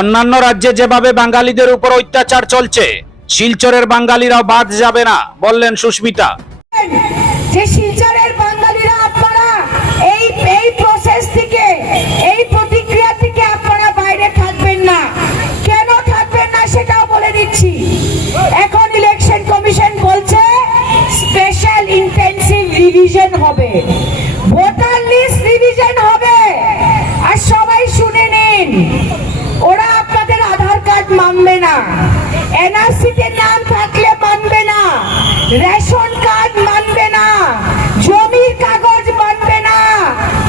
অন্যান্য রাজ্যে যেভাবে বাঙালিদের উপর অত্যাচার চলছে, শিলচরের বাঙালিরাও বাদ যাবে না, বললেন সুস্মিতা। যে শিলচরের বাঙালিরা আপনারা এই প্রসেস থেকে, এই প্রতিক্রিয়া থেকে আপনারা বাইরে থাকবেন না। কেন থাকবেন না সেটাও বলে দিচ্ছি। এখন ইলেকশন কমিশন বলছে স্পেশাল ইন্টেন্সিভ রিভিশন হবে, ভোটার লিস্ট রিভিশন হবে। আর সবাই শুনে নিন, ওরা আপনাদের আধার কার্ড মানবে না, এনআরসিতে নাম থাকলে মানবে না, রেশন কার্ড মানবে না, জমির কাগজ মানবে না।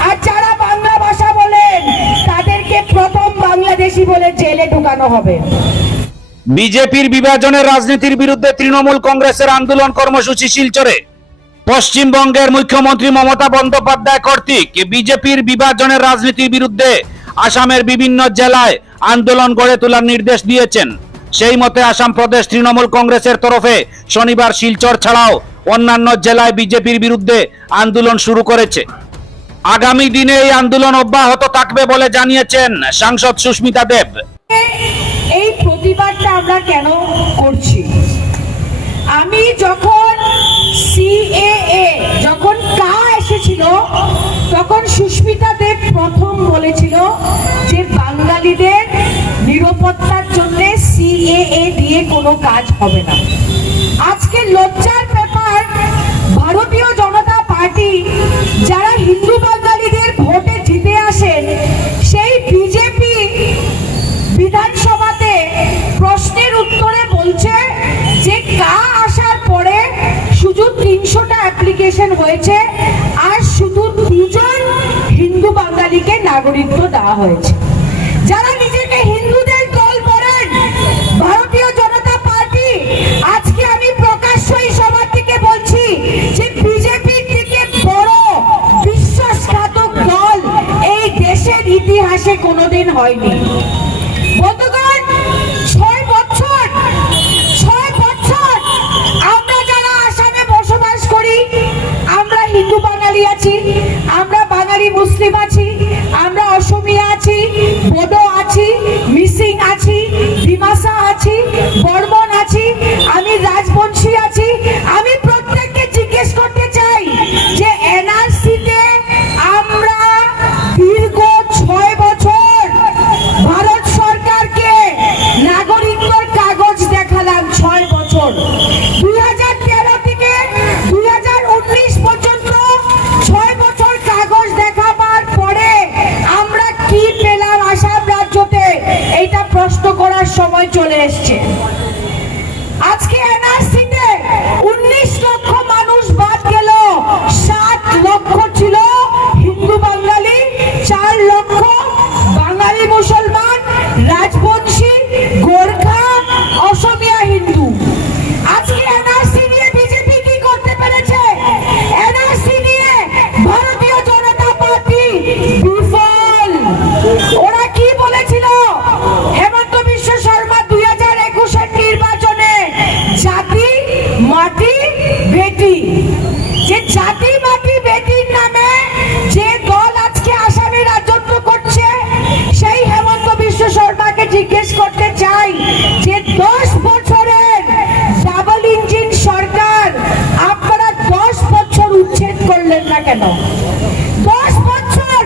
আর যারা বাংলা ভাষা বলেন তাদেরকে প্রথম বাংলাদেশি বলে জেলে ঢুকানো হবে। বিজেপির বিভাজনের রাজনীতির বিরুদ্ধে তৃণমূল কংগ্রেসের আন্দোলন কর্মসূচি শিলচরে। পশ্চিমবঙ্গের মুখ্যমন্ত্রী মমতা বন্দ্যোপাধ্যায় কর্তৃক বিজেপির বিভাজনের রাজনীতির বিরুদ্ধে আসামের বিভিন্ন জেলায় আন্দোলন গড়ে তোলার নির্দেশ দিয়েছেন। সেই মতে আসাম প্রদেশ তৃণমূল কংগ্রেসের তরফে শনিবার শিলচর ছাড়াও অন্যান্য জেলায় বিজেপির বিরুদ্ধে আন্দোলন শুরু করেছে। আগামী দিনে এই আন্দোলন অব্যাহত থাকবে বলে জানিয়েছেন সাংসদ সুস্মিতা দেব। এই প্রতিবাদটা আমরা কেন করছি? আমি যখন সিএএ যখন এসেছিল তখন সুস্মিতা দেব প্রথম বলেছিল যে বাঙালিদের নিরাপত্তার জন্য সিএএ দিয়ে কোনো কাজ হবে না। আজকে লজ্জার ব্যাপার, ভারতীয় জনতা পার্টি যারা হিন্দু বাঙালিদের ভোটে জিতে আসেন, সেই বিজেপি বিধানসভাতে প্রশ্নের উত্তরে বলছে যে আসার পরে শুধু 300টা অ্যাপ্লিকেশন হয়েছে আর শুধু 2জন হিন্দু বাঙালিকে নাগরিকত্ব দেওয়া হয়েছে। যারা নিজেকে হিন্দুদের দল বলেন ভারতীয় জনতা পার্টি, আজকে আমি প্রকাশ্যই সবার থেকে বলছি যে বিজেপির থেকে বড় বিশ্বাসঘাতক দল এই দেশের ইতিহাসে কোনোদিন হয়নি। বন্ধুগণ, 6 বছর আমরা যারা আসামে বসবাস করি, আমরা হিন্দু বাঙালি আছি, আমরা বাঙালি মুসলিম আছি, আমরা অসমিয়া আছি, বোডো আছি, মিসিং আছি, ডিমাসা আছি, বর্মন আছি, আমি রাজবংশী আছি। আমি প্রত্যেককে জিজ্ঞেস করতে চাই যে এনআরসিতে আমরা দীর্ঘ 6 বছর ভারত সরকারকে নাগরিকত্বর কাগজ দেখালাম। 6 বছর, 2013 থেকে 2019 পর্যন্ত 6 বছর কাগজ দেখাবার পরে আমরা কি পেলাম আসাম রাজ্যতে? এইটা প্রশ্ন করার সময় চলে এসছে। আজকে এনআরসিতে 19 লক্ষ মানুষ বাদ গেল। 7 লক্ষ ছিল হিন্দু বাঙালি, 4 লক্ষ বাঙালি মুসলমান, রাজবংশী, গোর্খা, অসমিয়া হিন্দু। আজকে এনআরসি নিয়ে বিজেপি কি করতে পেরেছে? এনআরসি নিয়ে ভারতীয় জনতা পার্টি বিফল। ওরা কি বলেছিল? হেমন্ত বিশ্ব শর্মা 2021-এর নির্বাচনে জাতি মাটি বেটি, যে জাতি মাটি বেটির নামে যে দল আজকে আসামে রাজত্ব করছে, সেই হেমন্ত বিশ্ব শর্মাকে জিজ্ঞেস করতে চাই যে 10 বছরের ডাবল ইঞ্জিন সরকার আপনারা 10 বছর উচ্ছেদ করলেন না কেন? 10 বছর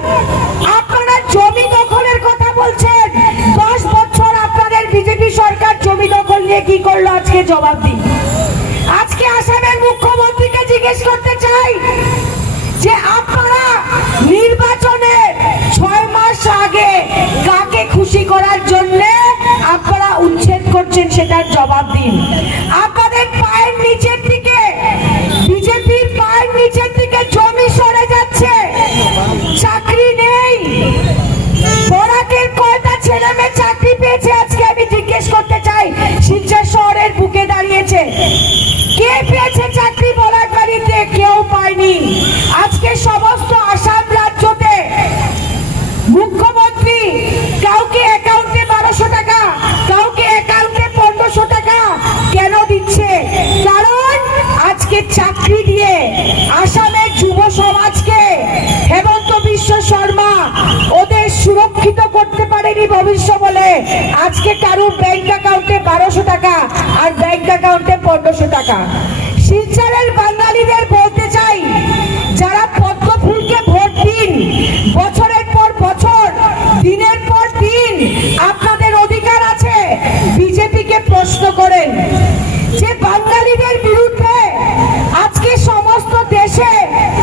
আপনারা জমি দখলের কথা বলছেন, 10 বছর আপনাদের বিজেপি সরকার জমি দখল নিয়ে কি করলো? আজকে জবাব দিন। আজকে আসামের মুখ্যমন্ত্রীকে জিজ্ঞেস করতে চাই যে আপনারা নির্বাচনে 6 মাস আগে কাকে খুশি করার জন্য আপনারা উচ্ছেদ করছেন, সেটার জবাব দিন। আপনাদের পায়ের নিচের দিকে, বিজেপির পায়ের নিচের দিকে জমি সরে যাচ্ছে, চাকরি নেই। বরাকের কয়টা ছেলে মেয়ে চাকরি পেয়েছে? আজকে আমি জিজ্ঞেস করতে চাই, শিলচর শহরের বুকে দাঁড়িয়েছে, কে পেয়েছে চাকরি? বরাক বাড়িতে কেউ পায়নি। আজকে সমস্ত আসাম রাজ্যতে মুখ্যমন্ত্রী কাউকে অ্যাকাউন্টে 1200 টাকা, কাউকে অ্যাকাউন্টে 1500 টাকা কেন দিচ্ছে? কারণ আজকে চাকরি দিয়ে আসামের যুব সমাজকে হেমন্ত বিশ্ব শর্মা ওদের সুরক্ষিত করতে পারেনি ভবিষ্যৎ বলে আজকে কারুর ব্যাংক অ্যাকাউন্টে 1200 টাকা আর ব্যাংক অ্যাকাউন্টে 1500 টাকা। শিলচরের বাঙালিদের বলতে চাই, যারা পদ্ম ফুলকে ভোট দিন, বছরের পর বছর, দিনের পর দিন আপনাদের অধিকার আছে, বিজেপিকে প্রশ্ন করেন যে বাঙালিদের বিরুদ্ধে আজকে সমস্ত দেশে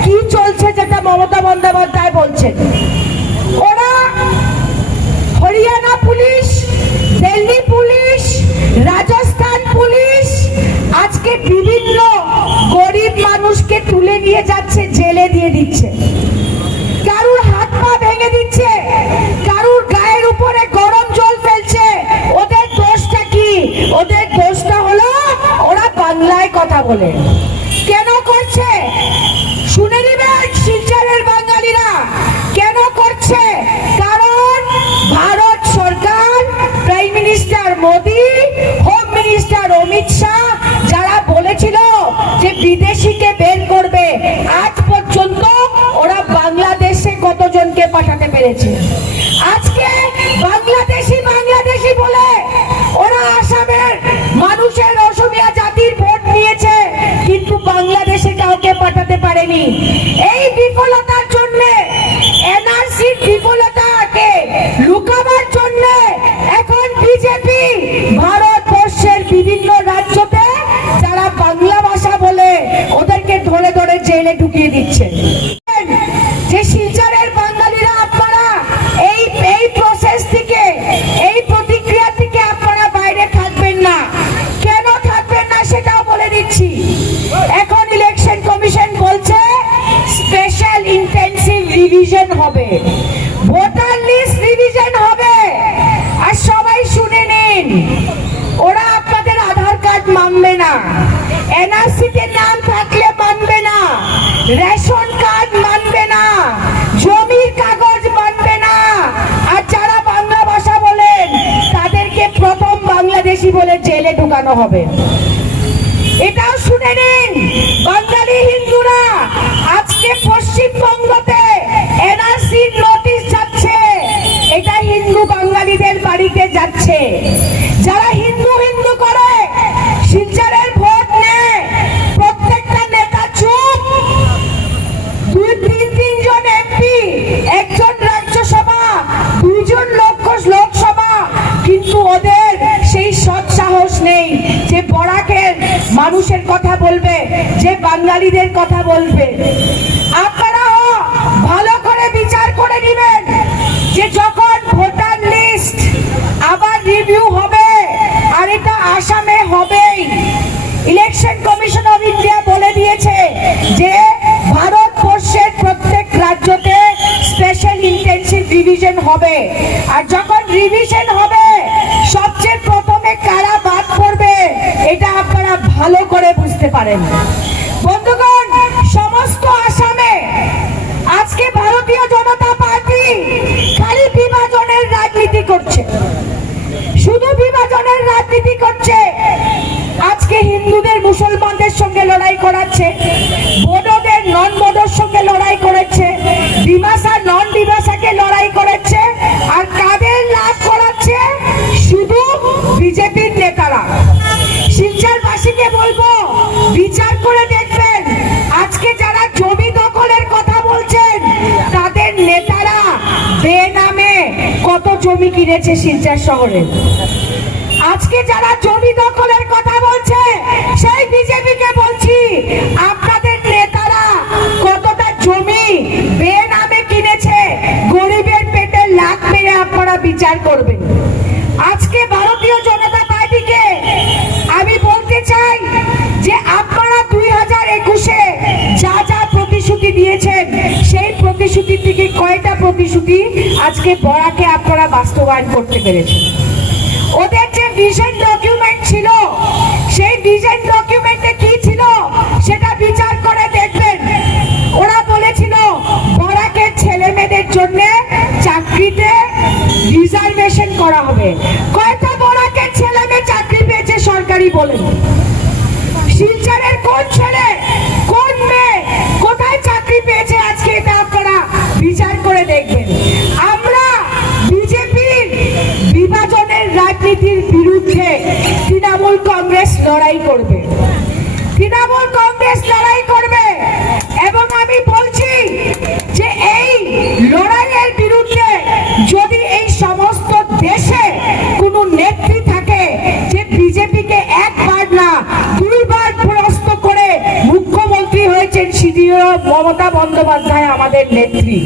কি চলছে, যেটা মমতা বন্দ্যোপাধ্যায় বলছেন। ওরা Haryana police, Delhi police, Rajasthan police আজকে বিভিন্ন গরিব মানুষকে তুলে নিয়ে যাচ্ছে, জেলে দিয়ে দিচ্ছে, কারুর হাত পা ভেঙে দিচ্ছে, কারুর গায়ের উপরে গরম জল ফেলছে। ওদের দোষটা কি? ওদের দোষটা হলো ওরা বাংলায় কথা বলে। কেন করছে শুনে নিবেন শিলচরের বাঙালিরা, কেন করছে? কারণ ভারত সরকার, prime minister Modi, home minister Amit Shah যারা বলেছিল যে বিদেশিকে বের করবে, আজ পর্যন্ত ওরা বাংলাদেশে কতজনকে পাঠাতে পেরেছে? আজকে বাংলাদেশি বাংলাদেশি বলে ওরা আসামের মানুষের, অসমীয়া জাতির ভোট নিয়েছে, কিন্তু বাংলাদেশে কাউকে পাঠাতে পারেনি। এই বিফলতার জন্য, এনআরসির বিফলতাকে লুকাবার জন্য এখন বিজেপি ভারতবর্ষের বিভিন্ন রাজ্যতে যারা বাংলা ভাষা বলে ওদেরকে ধরে ধরে জেলে ঢুকিয়ে দিচ্ছে। যে শিলচরের বাঙালিরা আপনারা এই প্রসেস থেকে, এই প্রতিক্রিয়া থেকে আপনারা বাইরে থাকবেন না। কেন থাকবেন না সেটাও বলে দিচ্ছি। এখন ইলেকশন কমিশন বলছে স্পেশাল ইন্টেনসিভ রিভিশন হবে, ভোটার লিস্ট রিভিশন হবে। আর সবাই শুনে নিন, ওরা আপনাদের আধার কার্ড মানবে না, এনআরসিতে নাম থাকলে মানবে না, রেশন কার্ড মানবে না, জমির কাগজ মানবে না। আর যারা বাংলা ভাষা বলেন তাদেরকে প্রথম বাংলাদেশি বলে জেলে ঢুকানো হবে। এটাও শুনে নিন বাঙালি হিন্দুরা, আজকে পশ্চিমবঙ্গতে এনআরসির নোটিশ যাচ্ছে, এটা হিন্দু বাঙালিদের বাড়িতে যাচ্ছে। যারা হিন্দু হিন্দু করে শিলচরের ভোট নেয়, প্রত্যেকটা নেতা চুপ, 2-3 এমপি, একজন রাজ্যসভা, 2জন লোকসভা, কিন্তু ওদের সেই সৎ সাহস নেই যে বরাকের মানুষের কথা বলবে, যে বাঙালিদের কথা বলবে। আপনারাও ভালো করে বিচার করে নেবেন যে যখন ভোটার লিস্ট আবার রিভিউ হবে, আর এটা আসামে হবেই, ইলেকশন কমিশন অফ ইন্ডিয়া বলে দিয়েছে যে ভারতবর্ষের প্রত্যেক রাজ্যতে স্পেশাল ইন্টেনসিভ রিভিশন হবে। আর যখন রিভিশন হবে, সবচেয়ে প্রথমে কারা বাদ পড়বে এটা আপনারা ভালো করে বুঝতে পারেন। বন্ধুগণ, সমস্ত আসামে আজকে ভারতীয় জনতা পার্টি খালি বিভাজনের রাজনীতি করছে, শুধু বিভাজনের রাজনীতি করছে। আজকে হিন্দুদের মুসলমানদের সঙ্গে লড়াই করাচ্ছে, বোডোদের নন বোডোর সঙ্গে লড়াই করেছে, ডিমাসা নন ডিমাসাকে লড়াই করেছে। আর কাদের লাভ করাচ্ছে? শুধু বিজেপির নেতারা। শিলচরবাসীকে বলবো, বিচার করে দেখবেন আজকে যারা জমি দখলের কথা বলছেন তাদের নেতারা বেনামে কত জমি কিনেছে শিলচর শহরে। আজকে যারা জমি দখলের কথা বলছে সেই বিজেপিকে বলছি, আপনাদের নেতারা কতটা জমি বেনামে কিনেছে, গরিবের পেটে লাথ মেরে আপনারা বিচার করবেন। আজকে ভারতীয় জনতা পার্টিকে আমি বলতে চাই যে আপনারা 2021-এ যা যা প্রতিশ্রুতি দিয়েছেন, সেই প্রতিশ্রুতি থেকে কয়টা প্রতিশ্রুতি আজকে বরাকে আপনারা বাস্তবায়ন করতে পেরেছেন? ওদের যে ভিশন ডকুমেন্ট ছিল, সেই ভিশন ডকুমেন্টে কি ছিল সেটা বিচার করে দেখবেন। ওরা বলেছিল বরাকের ছেলে মেয়েদের জন্য চাকরিতে রিজার্ভেশন করা হবে। কয়টা বরাকের ছেলে মেয়ে চাকরি পেয়েছে সরকারি বলেন? শিলচরের কোন ছেলে, কোন মেয়ে কোথায় চাকরি পেয়েছে আজকে এটা আপনারা বিচার করে দেখবেন। আমরা বিজেপির বিভাজনের রাজনীতি রাজনীতির বিরুদ্ধে তৃণমূল কংগ্রেস লড়াই করবে। তৃণমূল কংগ্রেস লড়াই করবে এবং আমি বলছি যে এই লড়াইয়ের বিরুদ্ধে যদি এই সমস্ত দেশে কোনো নেত্রী থাকে যে বিজেপিকে একবার না দুইবার পরাস্ত করে মুখ্যমন্ত্রী হয়েছেন, সেটিও মমতা বন্দ্যোপাধ্যায় আমাদের নেত্রী।